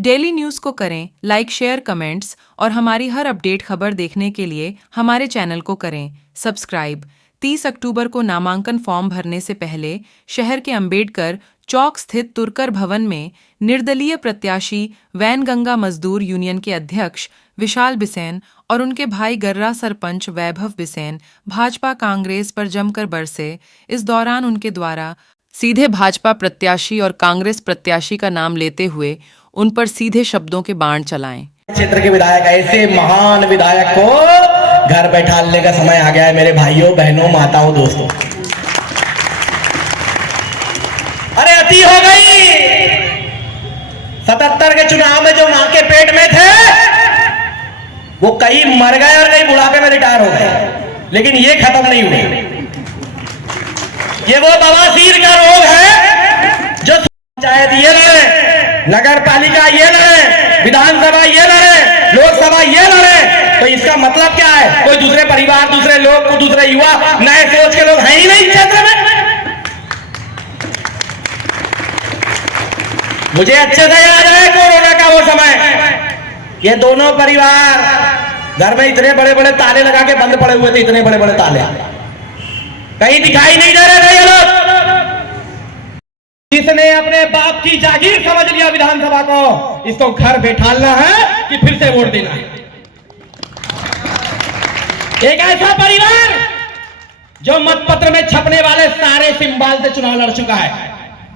Daily news को करें like, share, comments और हमारी हर अपडेट खबर देखने के लिए हमारे चैनल को करें सब्सक्राइब। 30 अक्टूबर को नामांकन फॉर्म भरने से पहले शहर के अंबेडकर चौक स्थित तुरकर भवन में निर्दलीय प्रत्याशी वैनगंगा मजदूर यूनियन के अध्यक्ष विशाल बिसेन और उनके भाई गर्रा सरपंच वैभव बिसेन भाजपा कांग्रेस पर जमकर बरसे। इस दौरान उनके द्वारा सीधे भाजपा प्रत्याशी और कांग्रेस प्रत्याशी का नाम लेते हुए उन पर सीधे शब्दों के बाण चलाएं। क्षेत्र के विधायक, ऐसे महान विधायक को घर बैठाने का समय आ गया है मेरे भाइयों, बहनों, माताओं, दोस्तों। अरे अति हो गई। 77 के चुनाव में जो मां के पेट में थे वो कई मर गए और कई बुढ़ापे में रिटायर हो गए, लेकिन ये खत्म नहीं हुए। ये वो बवासीर का रोग है जो पंचायत ये लड़े, नगर पालिका ये लड़े, विधानसभा ये लड़े, लोकसभा ये लड़े। तो इसका मतलब क्या है? कोई दूसरे परिवार, दूसरे लोग, दूसरे युवा, नए सोच के लोग हैं ही नहीं क्षेत्र में। मुझे अच्छे से याद है कोरोना का वो समय। ये दोनों परिवार घर में इतने बड़े बड़े ताले लगा के बंद पड़े हुए थे, इतने बड़े बड़े ताले, कहीं दिखाई नहीं दे रहे थे ये लोग। जिसने अपने बाप की जागीर समझ लिया विधानसभा को, इसको घर बैठाना है कि फिर से वोट देना है। एक ऐसा परिवार जो मतपत्र में छपने वाले सारे सिंबल से चुनाव लड़ चुका है।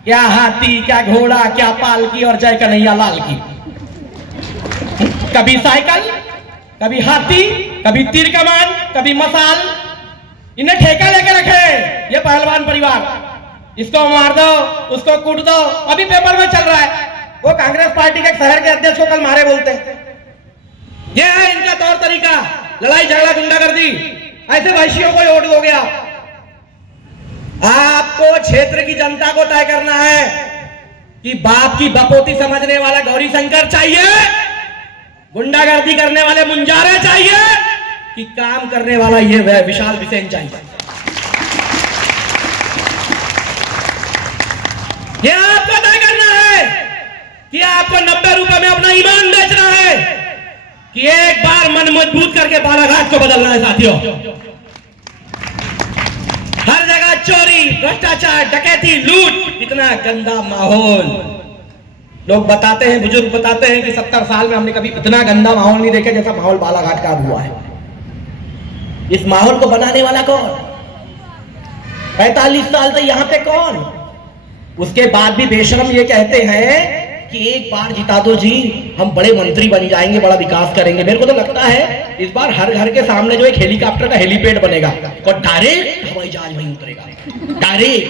क्या हाथी, क्या घोड़ा, क्या पालकी और जय कन्हैया लाल की। कभी साइकिल, कभी हाथी, कभी तीर कमान, कभी मसाल, इन्हें ठेका लेके रखे ये पहलवान परिवार। इसको मार दो, उसको कूट दो। अभी पेपर में चल रहा है वो कांग्रेस पार्टी के शहर के अध्यक्ष को कल मारे बोलते। ये है इनका तौर तरीका, लड़ाई झगड़ा, गुंडागर्दी। ऐसे वैश्यों को वोट दोगे आप? आपको क्षेत्र की जनता को तय करना है कि बाप की बपोती समझने वाला गौरी शंकर चाहिए, गुंडागर्दी करने वाले मुंजारे चाहिए, कि काम करने वाला ये विशाल बिसेन चाहिए। ये आपको तय करना है कि आपको 90 रुपए में अपना ईमान बेचना है कि एक बार मन मजबूत करके बालाघाट को बदलना है। साथियों, हर जगह चोरी, भ्रष्टाचार, डकैती, लूट, इतना गंदा माहौल। लोग बताते हैं, बुजुर्ग बताते हैं कि 70 साल में हमने कभी इतना गंदा माहौल नहीं देखा जैसा माहौल बालाघाट का हुआ है। इस माहौल को बनाने वाला कौन? 45 साल से यहां पे कौन? उसके बाद भी बेशरम ये कहते हैं कि एक बार जिता दो जी, हम बड़े मंत्री बन जाएंगे, बड़ा विकास करेंगे। मेरे को तो लगता है इस बार हर घर के सामने जो एक हेलीकॉप्टर का हेलीपैड बनेगा और डायरेक्ट हवाई जहाज वहीं उतरेगा। डायरेक्ट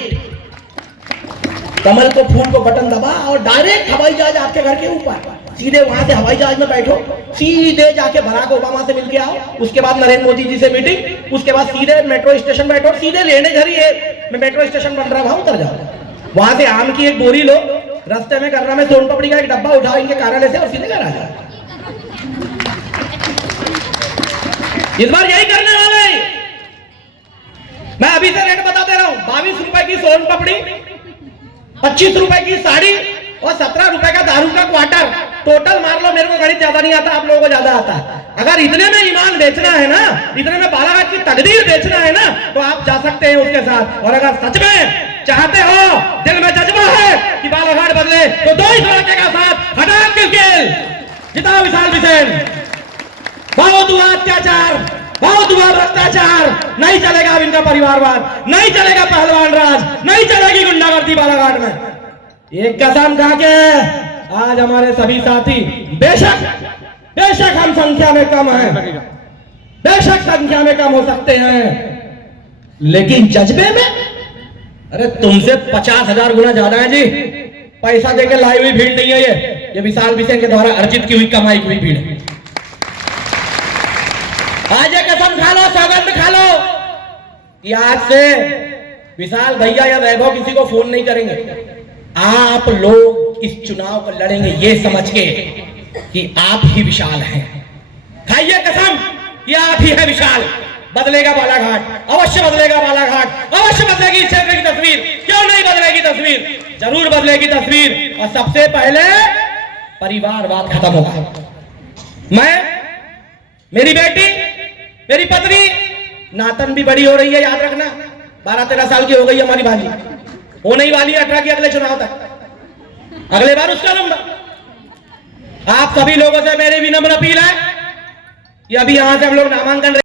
कमल को फूल को बटन दबा और डायरेक्ट हवाई जहाज आपके घर के ऊपर, सीधे वहां से हवाई जहाज में बैठो, सीधे जाके बराक ओबामा से मिलके आओ, उसके बाद नरेंद्र मोदी जी से मीटिंग, उसके बाद सीधे मेट्रो स्टेशन बैठो, सीधे लेने झरी में मेट्रो स्टेशन बन रहा है, वहां उतर जाओ। वहां से आम की एक बोरी लो, रास्ते में कर्रा में सोन पापड़ी का एक डब्बा उठाओ इनके कार्यालय से और सीधे घर आ जाओ। इस बार यही करने वाले हैं। मैं अभी से रेट बता दे रहा हूं। 22 रुपए की सोन पापड़ी, 25 रुपए की साड़ी और 17 रुपए का दारू का क्वार्टर। टोटल मार लो, मेरे को गणित ज्यादा नहीं आता, आप लोगों को ज्यादा आता है। अगर इतने में ईमान बेचना है ना, इतने में बालाघाट की तकदीर बेचना है ना, तो आप जा सकते हैं उसके साथ। और अगर सच में चाहते हो, दिल में जज्बा है कि बालाघाट बदले, तो दो ही लड़के का साथ हटा किल जिता विशाल बिसेन। बहुत हुआ अत्याचार, बहुत हुआ भ्रष्टाचार, नहीं चलेगा अब इनका परिवारवाद, नहीं चलेगा पहलवान राज, नहीं चलेगी गुंडागर्दी बालाघाट में। एक कसम खा के आज हमारे सभी साथी, बेशक हम संख्या में कम हैं, बेशक संख्या में कम हो सकते हैं, लेकिन जज्बे में अरे तुमसे 50,000 गुना ज्यादा है जी। पैसा देके लाई हुई भीड़ नहीं है ये विशाल बिसेन के द्वारा अर्जित की हुई, कमाई की हुई भीड़ है। आज एक कसम खा लो, सौगंध खा लो कि आज से विशाल भैया या वैभव किसी को फोन नहीं करेंगे। आप लोग इस चुनाव को लड़ेंगे ये समझ के कि आप ही विशाल हैं। खाइए कसम कि आप ही है विशाल। बदलेगा बालाघाट, अवश्य बदलेगा बालाघाट, अवश्य बदलेगी इस क्षेत्र की तस्वीर। क्यों नहीं बदलेगी तस्वीर? जरूर बदलेगी तस्वीर। और सबसे पहले परिवारवाद खत्म होगा। मैं, मेरी बेटी, मेरी पत्नी, नातन भी बड़ी हो रही है, याद रखना 12-13 साल की हो गई हमारी भांजी, होने ही वाली है 18 की अगले चुनाव तक, अगले बार उसका नंबर। आप सभी लोगों से मेरी विनम्र अपील है कि अभी यहां से हम लोग नामांकन